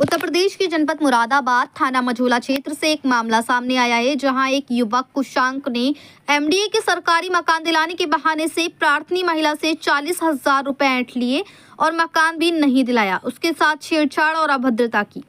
उत्तर प्रदेश के जनपद मुरादाबाद थाना मझोला क्षेत्र से एक मामला सामने आया है, जहां एक युवक कुशांक ने एमडीए के सरकारी मकान दिलाने के बहाने से प्रार्थनी महिला से 40,000 रुपए ऐंठ लिए और मकान भी नहीं दिलाया। उसके साथ छेड़छाड़ और अभद्रता की।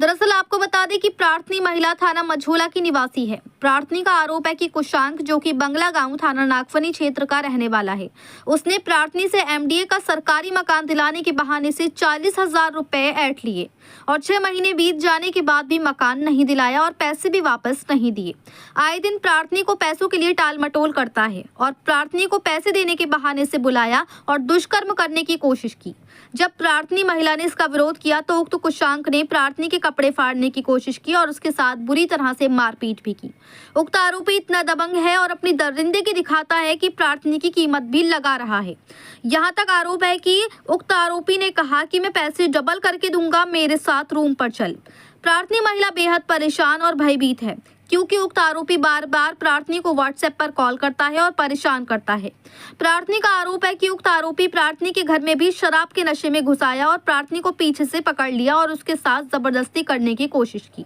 दरअसल आपको बता दें कि प्रार्थनी महिला थाना मझोला की निवासी है। प्रार्थनी का आरोप है कि कुशांक, जो कि बंगला गांव थाना नागफनी क्षेत्र का रहने वाला है, उसने प्रार्थनी से एमडीए का सरकारी मकान दिलाने के बहाने से 40,000 रुपए ऐंठ लिए और 6 महीने बीत जाने के बाद भी मकान नहीं दिलाया और पैसे भी वापस नहीं दिए। आए दिन प्रार्थनी को पैसों के लिए टाल मटोल करता है और प्रार्थनी को पैसे देने के बहाने से बुलाया और दुष्कर्म करने की कोशिश की। जब प्रार्थनी महिला ने इसका विरोध किया तो उक्त कुशांक ने प्रार्थनी के कपड़े फाड़ने की कोशिश की और उसके साथ बुरी तरह से मारपीट भी की। उक्त आरोपी इतना दबंग है और अपनी दरिंदगी दिखाता है कि प्रार्थनी की कीमत भी लगा रहा है। यहाँ तक आरोप है कि उक्त आरोपी ने कहा कि मैं पैसे डबल करके दूंगा, मेरे साथ रूम पर चल। प्रार्थनी महिला बेहद परेशान और भयभीत है, क्योंकि उक्त आरोपी बार बार प्रार्थनी को व्हाट्सएप पर कॉल करता है और परेशान करता है। प्रार्थनी का आरोप है कि उक्त आरोपी प्रार्थनी के घर में भी शराब के नशे में घुस आया और प्रार्थनी को पीछे से पकड़ लिया और उसके साथ जबरदस्ती करने की कोशिश की।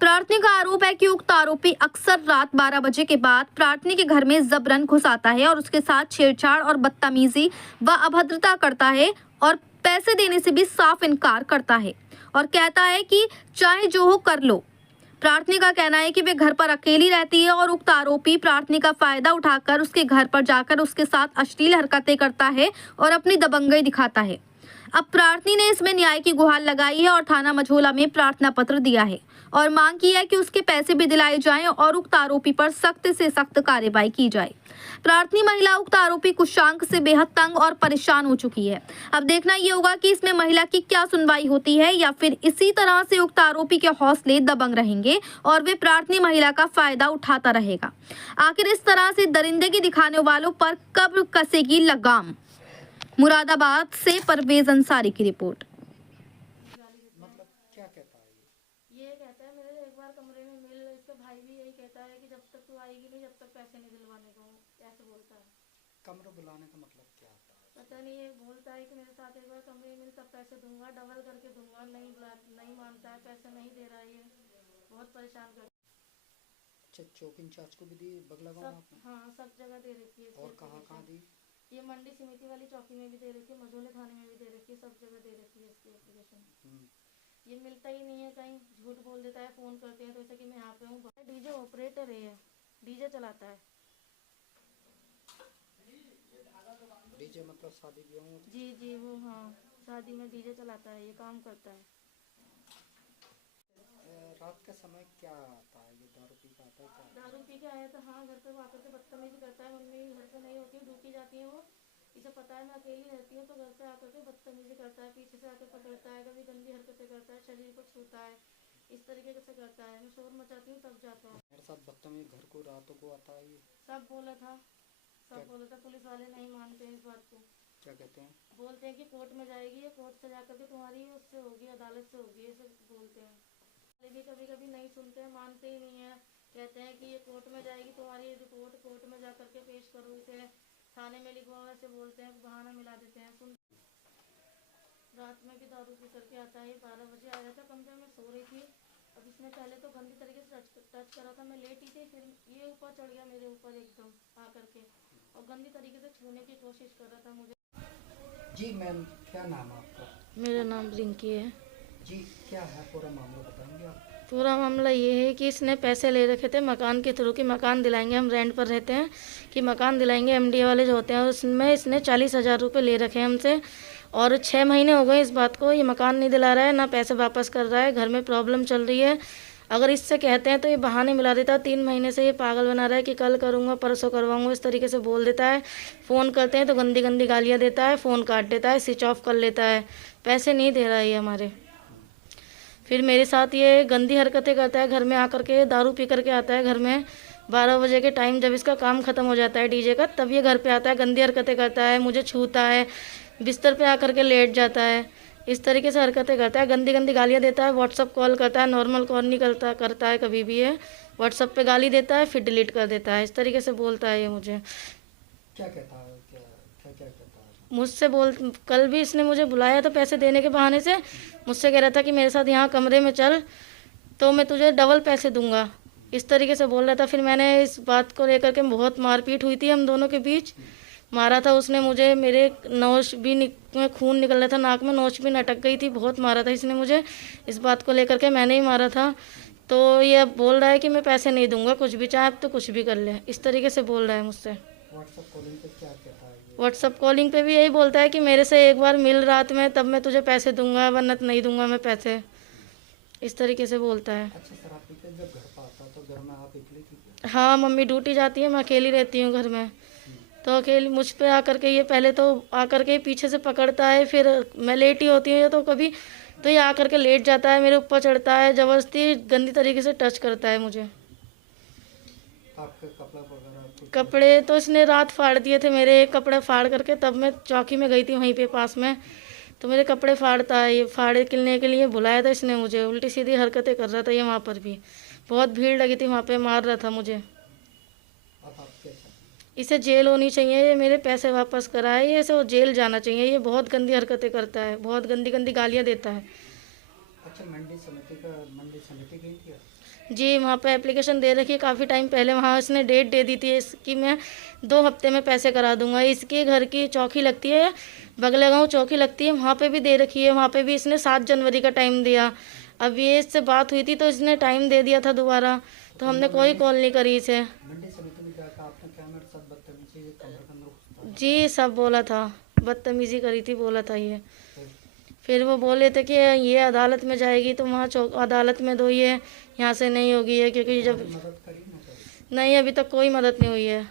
प्रार्थनी का आरोप है कि उक्त आरोपी अक्सर रात 12 बजे के बाद प्रार्थनी के घर में जबरन घुस आता है और उसके साथ छेड़छाड़ और बदतमीजी व अभद्रता करता है और पैसे देने से भी साफ इनकार करता है और कहता है कि चाहे जो हो कर लो। प्रार्थनी का कहना है कि वे घर पर अकेली रहती है और उक्त आरोपी प्रार्थनी का फायदा उठाकर उसके घर पर जाकर उसके साथ अश्लील हरकतें करता है और अपनी दबंगई दिखाता है। अब प्रार्थनी ने इसमें न्याय की गुहार लगाई है और थाना मझोला में प्रार्थना पत्र दिया है और मांग की है कि उसके पैसे भी दिलाए जाएं और उक्त आरोपी पर सख्त से सख्त कार्रवाई की जाए। प्रार्थनी महिला उक्त आरोपी कुशांक से बेहद तंग और परेशान हो चुकी है। अब देखना ये होगा कि इसमें महिला की क्या सुनवाई होती है या फिर इसी तरह से उक्त आरोपी के हौसले दबंग रहेंगे और वे प्रार्थनी महिला का फायदा उठाता रहेगा। आखिर इस तरह से दरिंदगी दिखाने वालों पर कब कसेगी लगाम। मुरादाबाद से परवेज अंसारी की रिपोर्ट। मतलब क्या कहता है ये कहता है मेरे एक बार कमरे में मिल। इसका भाई भी यही कहता है कि जब तक तू आएगी नहीं, जब तक पैसे नहीं दिलवाने को, ऐसे बोलता है। कमरे बुलाने का मतलब क्या होता है? पता नहीं, ये बोलता है कि मेरे साथ एक बार कमरे में मिल, तब पैसे दूंगा, डबल करके दूंगा। नहीं मानता है, पैसे नहीं दे रहा है, ये बहुत परेशान कर। अच्छा, चौकी इंचार्ज को भी दी बगला गाँव आपने? हाँ, सब जगह दे रखी है। और कहाँ दी? ये मंडी समिति वाली चौकी में भी दे रखी है, मझोले थाने में भी दे रखी है, सब जगह दे रखी है इसकी एप्लीकेशन। ये मिलता ही नहीं है, कहीं झूठ बोल देता है। फोन करते हैं तो ऐसा कि मैं यहाँ पे हूँ। डीजे ऑपरेटर है, डीजे चलाता है। डीजे मतलब शादी ब्याह में? जी वो, हाँ, शादी में डीजे चलाता है, ये काम करता है। रात के समय क्या आता है? ये दारू पी के आता है क्या? दारू पी के आया तो हाँ, घर पे आकर के बदतमीजी करता है। मम्मी घर पे नहीं होती, ड्यूटी जाती है वो, इसे पता है मैं अकेली रहती हूँ, तो घर पे आकर के बदतमीजी करता है, पीछे से आकर पकड़ता है, कभी गंदी हरकतें करता है, शरीर को छूता है, इस तरीके से करता है। मैं शोर मचाती हूँ तब जाता है। मेरे साथ बदतमीज घर को रातों को आता है ये? सब बोला था, पुलिस वाले नहीं मानते हैं इस बात को। क्या कहते हैं? बोलते हैं कि कोर्ट में जाएगी, ये कोर्ट से जाकर के तुम्हारी उससे होगी, अदालत से होगी, ऐसे बोलते हैं। भी कभी कभी नहीं सुनते हैं, मानते ही नहीं है। कहते हैं कि ये कोर्ट में जाएगी, तुम्हारी रिपोर्ट कोर्ट में जा करके पेश करो, इसे थाने में लिखवाओ, ऐसे बोलते हैं, बहाना मिला देते हैं। सुन रात में भी दारू पी करके आता है। 12 बजे आया था, कमरे में सो रही थी। अब इसने पहले तो गंदी तरीके से टच करा था, मैं लेटी थी, फिर ये ऊपर चढ़ गया मेरे ऊपर एकदम आकर के और गंदी तरीके से छूने की कोशिश कर रहा था मुझे। जी मैम, क्या नाम है आपका? मेरा नाम रिंकी है जी। क्या है पूरा मामला, बताएंगे आप? पूरा मामला ये है कि इसने पैसे ले रखे थे मकान के थ्रू कि मकान दिलाएंगे, हम रेंट पर रहते हैं, कि मकान दिलाएंगे एमडीए वाले जो होते हैं, उसमें इसने 40,000 रुपये ले रखे हैं हमसे और 6 महीने हो गए इस बात को। ये मकान नहीं दिला रहा है, ना पैसे वापस कर रहा है, घर में प्रॉब्लम चल रही है। अगर इससे कहते हैं तो ये बहाने मिला देता है। 3 महीने से ये पागल बना रहा है कि कल करूँगा, परसों करवाऊँगा, इस तरीके से बोल देता है। फ़ोन करते हैं तो गंदी गंदी गालियाँ देता है, फ़ोन काट देता है, स्विच ऑफ कर लेता है, पैसे नहीं दे रहा है ये हमारे। फिर मेरे साथ ये गंदी हरकतें करता है, घर में आकर के दारू पी करके आता है घर में। 12 बजे के टाइम जब इसका काम ख़त्म हो जाता है डीजे का, तब ये घर पे आता है, गंदी हरकतें करता है, मुझे छूता है, बिस्तर पे आकर के लेट जाता है, इस तरीके से हरकतें करता है, गंदी गंदी गालियाँ देता है, व्हाट्सअप कॉल करता है, नॉर्मल कॉल नहीं करता है कभी भी। है व्हाट्सअप पे गाली देता है, फिर डिलीट कर देता है, इस तरीके से बोलता है ये मुझे। क्या कहता है? क्या कहता है? मुझसे कल भी इसने मुझे बुलाया था पैसे देने के बहाने से, मुझसे कह रहा था कि मेरे साथ यहाँ कमरे में चल तो मैं तुझे डबल पैसे दूंगा, इस तरीके से बोल रहा था। फिर मैंने इस बात को लेकर के बहुत मारपीट हुई थी हम दोनों के बीच, मारा था उसने मुझे, मेरे नोच भी में खून निकल रहा था, नाक में नोच भी अटक गई थी, बहुत मारा था इसने मुझे। इस बात को लेकर के मैंने ही मारा था। तो ये अब बोल रहा है कि मैं पैसे नहीं दूंगा, कुछ भी चाहे अब तो कुछ भी कर ले, इस तरीके से बोल रहा है मुझसे। व्हाट्सएप कॉलिंग पे क्या कहता है ये? व्हाट्सअप कॉलिंग पे भी यही बोलता है कि मेरे से एक बार मिल रात में तब मैं तुझे पैसे दूंगा, वरना नहीं दूंगा मैं पैसे, इस तरीके से बोलता है। अच्छा, शराब पी के जब घर पर आता तो घर में आप अकेली थी क्या? हाँ, मम्मी ड्यूटी जाती है, मैं अकेली रहती हूँ घर में। तो अकेली मुझ पे आकर के ये पहले तो आकर के पीछे से पकड़ता है, फिर मैं लेटी होती हूँ तो कभी तो ये आकर के लेट जाता है, मेरे ऊपर चढ़ता है, ज़बरदस्ती गंदी तरीके से टच करता है मुझे। आपके कपड़ा वगैरह कुछ? कपड़े तो इसने रात फाड़ दिए थे मेरे, एक कपड़ा फाड़ करके, तब मैं चौकी में गई थी वहीं पे पास में, तो मेरे कपड़े फाड़ता है, ये फाड़े किलने के लिए बुलाया था इसने मुझे, उल्टी सीधी हरकतें कर रहा था ये, वहाँ पर भी बहुत भीड़ लगी थी वहाँ पे, मार रहा था मुझे। अब आप क्या चाहते हैं? इसे जेल होनी चाहिए, ये मेरे पैसे वापस कराए, ये इसे जेल जाना चाहिए, ये बहुत गंदी हरकतें करता है, बहुत गंदी गंदी गालियाँ देता है। अच्छा, मंडी समिति गई थी आप? जी, वहाँ पे एप्लीकेशन दे रखी है काफ़ी टाइम पहले, वहाँ इसने डेट दे दी थी इसकी, मैं 2 हफ्ते में पैसे करा दूंगा। इसके घर की चौकी लगती है, बगले गाँव चौकी लगती है, वहाँ पे भी दे रखी है, वहाँ पे भी इसने 7 जनवरी का टाइम दिया। अब ये इससे बात हुई थी तो इसने टाइम दे दिया था दोबारा, तो हमने कोई कॉल नहीं करी इसे। मंडी समिति में जाकर आपने क्या मेरे साथ बदतमीजी कमर के अंदर घुसता? जी, सब बोला था, बदतमीजी करी थी बोला था ये। फिर फिर वो बोले थे कि ये अदालत में जाएगी तो वहाँ अदालत में दो, ये यहाँ से नहीं होगी है, क्योंकि जब मदद करी ना करी? नहीं, अभी तक कोई मदद नहीं हुई है।